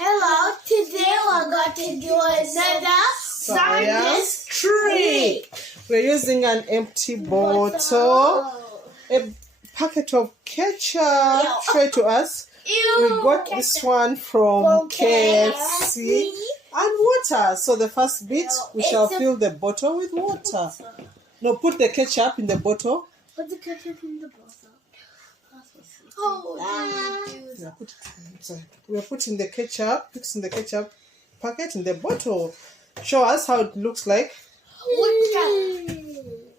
Hello, today we're going to do another science trick. We're using an empty bottle, a packet of ketchup, show it to us. We got this one from KFC, and water. So the first bit, we shall fill the bottle with water. No, put the ketchup in the bottle. Put the ketchup in the bottle. Yeah, put it inside. We're putting the ketchup, mixing the ketchup packet in the bottle. Show us how it looks like. Water.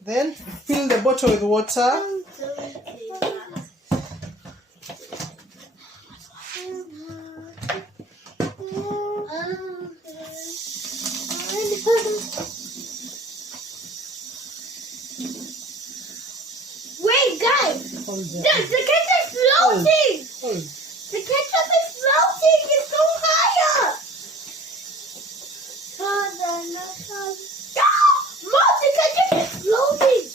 Then fill the bottle with water. Wait, guys! The ketchup is floating! The ketchup is floating! It's so higher! No! Mom, the ketchup is floating!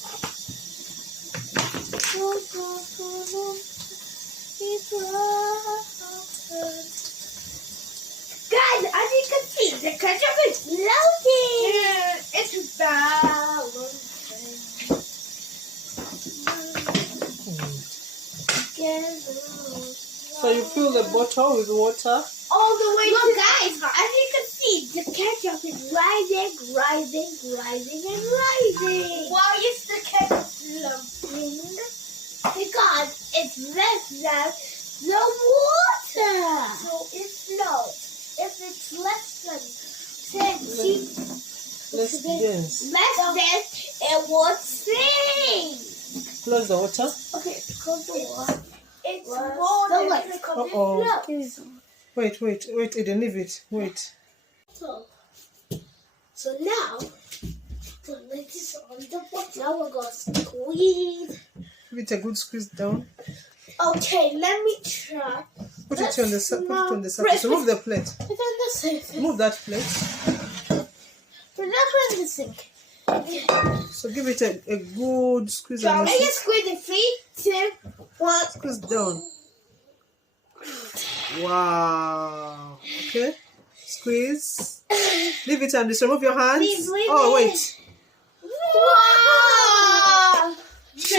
Guys, as you can see, the ketchup is floating! Yeah, it's balancing. So you fill the bottle with water. All the way to guys, as you can see, the ketchup is rising, and rising. Why is the ketchup slumping? Because it's less than the water. So it floats. If it's less than Less dense. it won't sink. Close the water. Okay, close the water. It's more than because it floats. Wait, Eden, leave it. Wait. So now, the lid is on the bottle. Now we're going to squeeze. Give it a good squeeze down. Okay, let me try. Put it on the surface. Remove the plate. Put it on the sink. Remove that plate. Put it on the sink. Okay. So give it a good squeeze. So I'm going to squeeze the 3, 2, 1. Squeeze down. Wow. Okay. Squeeze. Leave it and just remove your hands. Please leave Oh, it. wait. Wow!